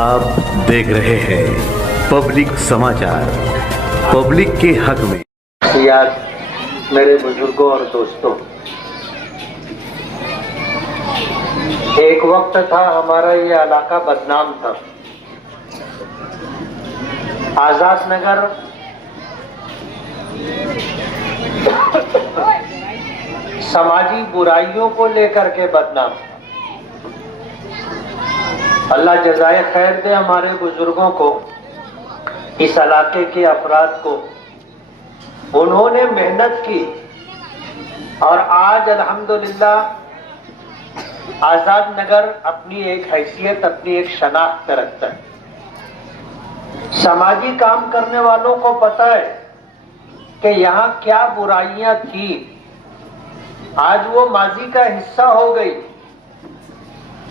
आप देख रहे हैं पब्लिक समाचार, पब्लिक के हक में। यार मेरे बुजुर्गों और दोस्तों, एक वक्त था हमारा ये इलाका बदनाम था। आजाद नगर समाजी बुराइयों को लेकर के बदनाम था। अल्लाह जज़ाए खैर दे हमारे बुजुर्गों को, इस इलाके के अफराद को। उन्होंने मेहनत की और आज अल्हम्दुलिल्लाह आजाद नगर अपनी एक हैसियत, अपनी एक शनाख्त रखता है। समाजी काम करने वालों को पता है कि यहाँ क्या बुराइयां थी, आज वो माजी का हिस्सा हो गई।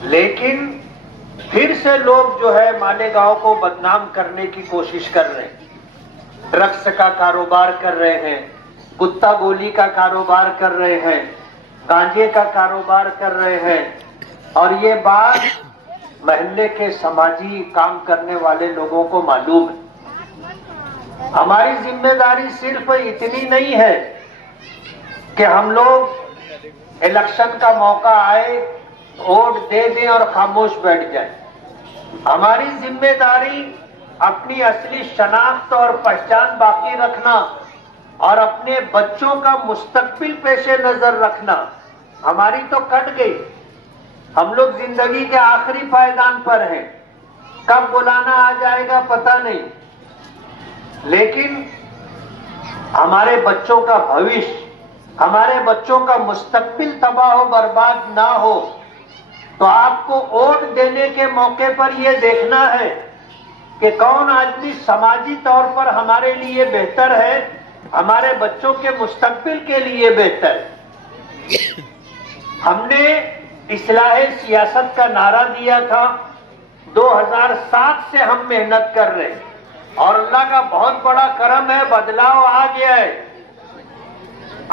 लेकिन फिर से लोग जो है मालेगांव को बदनाम करने की कोशिश कर रहे हैं। ड्रग्स का कारोबार कर रहे हैं, कुत्ता गोली का कारोबार कर रहे हैं, गांजे का कारोबार कर रहे हैं। और ये बात मोहल्ले के समाजी काम करने वाले लोगों को मालूम है। हमारी जिम्मेदारी सिर्फ इतनी नहीं है कि हम लोग इलेक्शन का मौका आए वोट दे दें और खामोश बैठ जाएं। हमारी जिम्मेदारी अपनी असली शनाख्त और पहचान बाकी रखना और अपने बच्चों का मुस्तकबिल पेशे नजर रखना। हमारी तो कट गई, हम लोग जिंदगी के आखिरी पायदान पर हैं। कब बुलाना आ जाएगा पता नहीं, लेकिन हमारे बच्चों का भविष्य, हमारे बच्चों का मुस्तकबिल तबाह हो, बर्बाद ना हो, तो आपको वोट देने के मौके पर यह देखना है कि कौन आदमी समाजी तौर पर हमारे लिए बेहतर है, हमारे बच्चों के मुस्तकबिल के लिए बेहतर है। हमने इस्लाहे सियासत का नारा दिया था, 2007 से हम मेहनत कर रहे हैं और अल्लाह का बहुत बड़ा करम है, बदलाव आ गया है।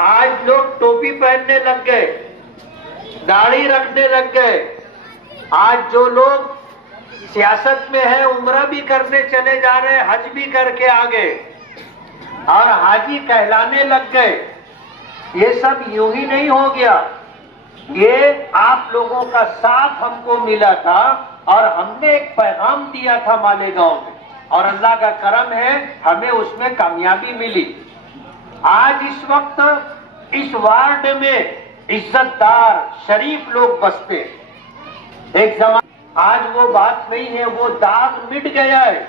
आज लोग टोपी पहनने लग गए, दाढ़ी रखने लग गए। आज जो लोग सियासत में है उम्रा भी करने चले जा रहे हैं, हज भी करके आ गए और हाजी कहलाने लग गए। ये सब यूं ही नहीं हो गया, ये आप लोगों का साथ हमको मिला था और हमने एक पैगाम दिया था मालेगांव में और अल्लाह का करम है हमें उसमें कामयाबी मिली। आज इस वक्त इस वार्ड में इज्जतदार शरीफ लोग बसते हैं। एक जमाना, आज वो बात नहीं है, वो दाग मिट गया है।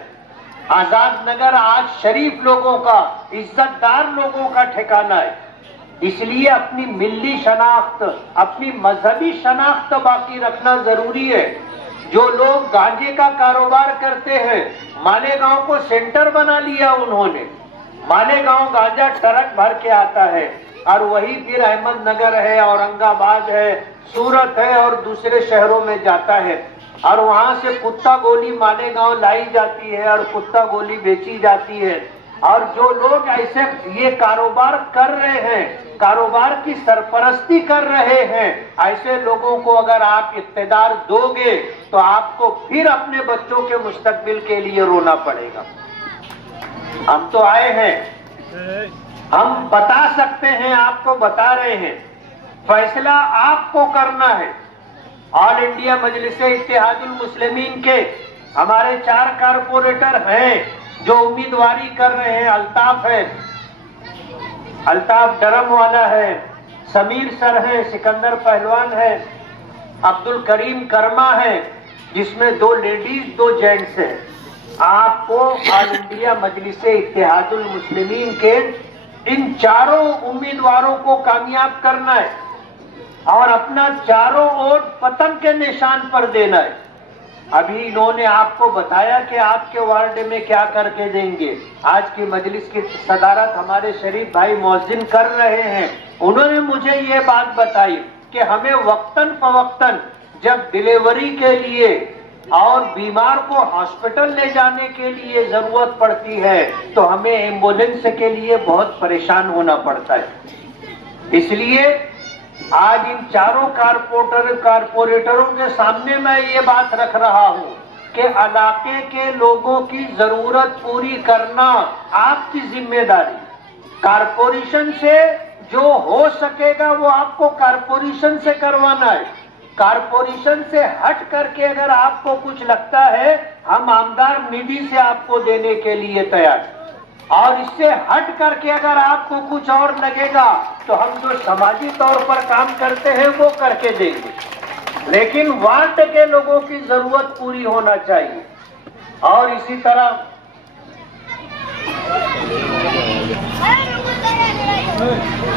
आजाद नगर आज शरीफ लोगों का, इज्जतदार लोगों का ठिकाना है। इसलिए अपनी मिल्ली शनाख्त, अपनी मजहबी शनाख्त बाकी रखना जरूरी है। जो लोग गांजे का कारोबार करते हैं, मालेगांव को सेंटर बना लिया उन्होंने। मालेगांव गांजा ट्रक भर के आता है और वही फिर अहमदनगर है, औरंगाबाद है, सूरत है और दूसरे शहरों में जाता है और वहां से कुत्ता गोली मालेगांव लाई जाती है और कुत्ता गोली बेची जाती है। और जो लोग ऐसे ये कारोबार कर रहे हैं, कारोबार की सरपरस्ती कर रहे हैं, ऐसे लोगों को अगर आप इख्तियार दोगे तो आपको फिर अपने बच्चों के मुस्तकबिल के लिए रोना पड़ेगा। हम तो आए हैं, हम बता सकते हैं, आपको बता रहे हैं, फैसला आपको करना है। ऑल इंडिया मजलिसे इत्तेहादुल मुस्लिमीन के हमारे 4 कारपोरेटर हैं जो उम्मीदवारी कर रहे हैं। अल्ताफ है, अल्ताफ डरम वाला है, समीर सर है, सिकंदर पहलवान है, अब्दुल करीम कर्मा है, जिसमें 2 लेडीज 2 जेंट्स हैं। आपको ऑल इंडिया मजलिसे इत्तेहादुल मुस्लिमीन के इन चारों उम्मीदवारों को कामयाब करना है और अपना चारों वोट पतन के निशान पर देना है। अभी इन्होंने आपको बताया कि आपके वार्ड में क्या करके देंगे। आज की मजलिस की सदारत हमारे शरीफ भाई मौजिन कर रहे हैं। उन्होंने मुझे ये बात बताई कि हमें वक्तन फवक्तन जब डिलीवरी के लिए और बीमार को हॉस्पिटल ले जाने के लिए जरूरत पड़ती है तो हमें एम्बुलेंस के लिए बहुत परेशान होना पड़ता है। इसलिए आज इन चारों कारपोरेटरों के सामने मैं ये बात रख रहा हूं कि इलाके के लोगों की जरूरत पूरी करना आपकी जिम्मेदारी। कारपोरेशन से जो हो सकेगा वो आपको कारपोरेशन से करवाना है। कारपोरेशन से हट करके अगर आपको कुछ लगता है, हम आमदार निधि से आपको देने के लिए तैयार। और इससे हट करके अगर आपको कुछ और लगेगा तो हम जो समाजी तौर पर काम करते हैं वो करके देंगे, लेकिन वार्ड के लोगों की जरूरत पूरी होना चाहिए। और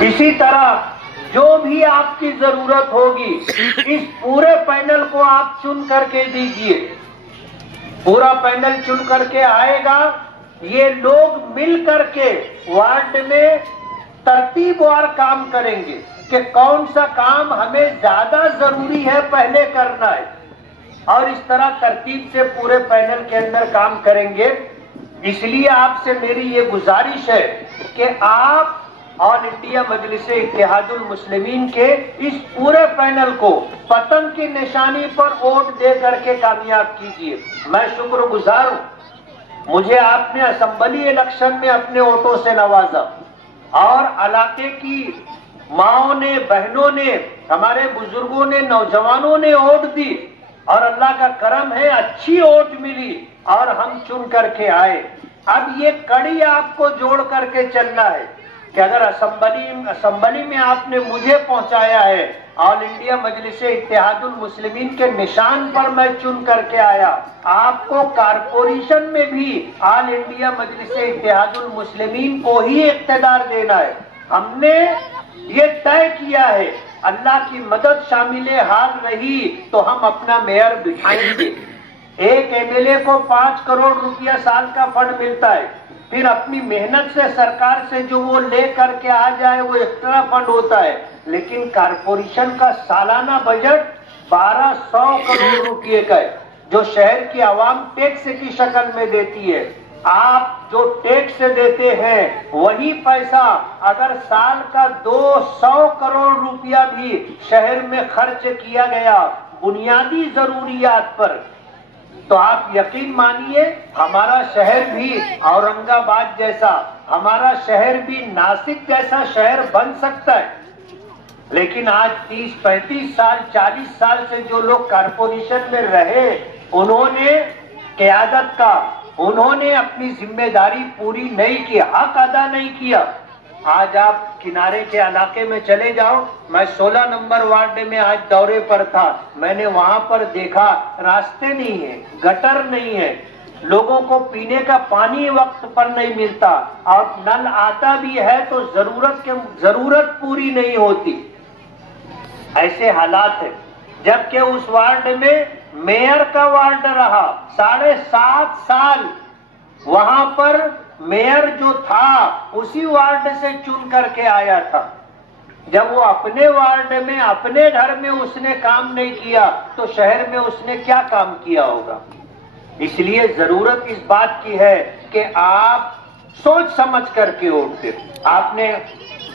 इसी तरह जो भी आपकी जरूरत होगी, इस पूरे पैनल को आप चुन करके दीजिए। पूरा पैनल चुन करके आएगा, ये लोग मिल करके वार्ड में तरतीबवार काम करेंगे कि कौन सा काम हमें ज्यादा जरूरी है पहले करना है, और इस तरह तरतीब से पूरे पैनल के अंदर काम करेंगे। इसलिए आपसे मेरी ये गुजारिश है कि आप ऑल इंडिया मजलिस इत्तेहादुल मुस्लिमीन के इस पूरे पैनल को पतंग की निशानी पर वोट दे करके कामयाब कीजिए। मैं शुक्रगुजार हूं, मुझे आपने असेंबली इलेक्शन में अपने वोटों से नवाजा और इलाके की माओं ने, बहनों ने, हमारे बुजुर्गों ने, नौजवानों ने वोट दी और अल्लाह का करम है अच्छी वोट मिली और हम चुन करके आए। अब ये कड़ी आपको जोड़ करके चलना है कि अगर असेंबली में आपने मुझे पहुंचाया है, ऑल इंडिया मजलिस इत्तेहादुल मुस्लिमीन के निशान पर मैं चुन करके आया, आपको कारपोरेशन में भी ऑल इंडिया मजलिस इत्तेहादुल मुस्लिमीन को ही इख्तियार देना है। हमने ये तय किया है, अल्लाह की मदद शामिल हाल रही तो हम अपना मेयर बिठाएंगे। एक एमएलए को 5 करोड़ रुपया साल का फंड मिलता है, फिर अपनी मेहनत से सरकार से जो वो ले करके आ जाए वो एक्स्ट्रा फंड होता है, लेकिन कारपोरेशन का सालाना बजट 1200 करोड़ रुपए का है जो शहर की आवाम टैक्स की शक्ल में देती है। आप जो टैक्स देते हैं वही पैसा अगर साल का 200 करोड़ रुपया भी शहर में खर्च किया गया बुनियादी जरूरियात पर, तो आप यकीन मानिए हमारा शहर भी औरंगाबाद जैसा, हमारा शहर भी नासिक जैसा शहर बन सकता है। लेकिन आज 30-35 साल 40 साल से जो लोग कारपोरेशन में रहे, उन्होंने क़यादत का, उन्होंने अपनी जिम्मेदारी पूरी नहीं की, हक अदा नहीं किया। आज आप किनारे के इलाके में चले जाओ, मैं 16 नंबर वार्ड में आज दौरे पर था, मैंने वहां पर देखा रास्ते नहीं है, गटर नहीं है, लोगों को पीने का पानी वक्त पर नहीं मिलता और नल आता भी है तो जरूरत पूरी नहीं होती। ऐसे हालात है, जबकि उस वार्ड में मेयर का वार्ड रहा 7.5 साल, वहां पर मेयर जो था उसी वार्ड से चुन करके आया था। जब वो अपने वार्ड में, अपने घर में उसने काम नहीं किया तो शहर में उसने क्या काम किया होगा। इसलिए जरूरत इस बात की है कि आप सोच समझ करके वोट दें। आपने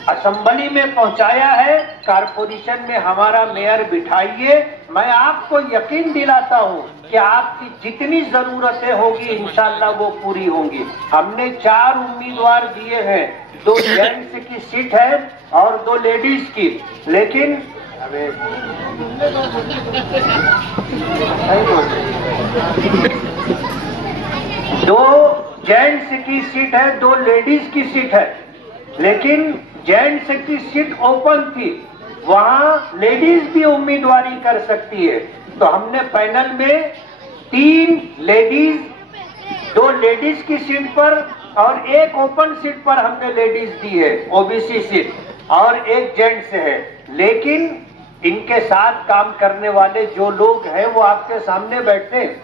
असेंबली में पहुंचाया है, कारपोरेशन में हमारा मेयर बिठाइए। मैं आपको यकीन दिलाता हूं कि आपकी जितनी जरूरतें होगी इंशाअल्लाह वो पूरी होंगी। हमने 4 उम्मीदवार दिए हैं, 2 जेंट्स की सीट है और 2 लेडीज की, लेकिन 2 जेंट्स की सीट है, 2 लेडीज की सीट है, लेकिन जेंट्स की सीट ओपन थी, वहां लेडीज भी उम्मीदवारी कर सकती है। तो हमने पैनल में 3 लेडीज, 2 लेडीज की सीट पर और 1 ओपन सीट पर हमने लेडीज दी है, ओबीसी सीट, और 1 जेंट्स है। लेकिन इनके साथ काम करने वाले जो लोग हैं वो आपके सामने बैठे हैं।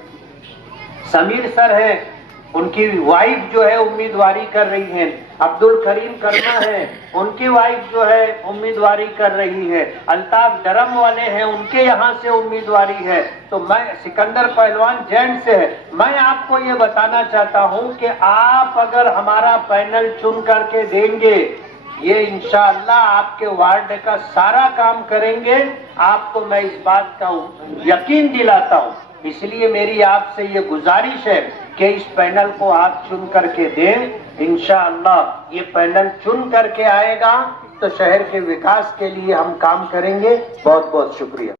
समीर सर है, उनकी वाइफ जो है उम्मीदवारी कर रही है, अब्दुल करीम कर्मा है, उनकी वाइफ जो है उम्मीदवारी कर रही है, अल्ताफ डरम वाले हैं, उनके यहाँ से उम्मीदवारी है। तो मैं, सिकंदर पहलवान जेंट्स है। मैं आपको ये बताना चाहता हूँ कि आप अगर हमारा पैनल चुन करके देंगे, ये इंशाअल्लाह आपके वार्ड का सारा काम करेंगे। आपको मैं इस बात का यकीन दिलाता हूँ इसलिए मेरी आपसे ये गुजारिश है कि इस पैनल को आप चुन करके दें। इंशाअल्लाह ये पैनल चुन करके आएगा तो शहर के विकास के लिए हम काम करेंगे। बहुत बहुत शुक्रिया।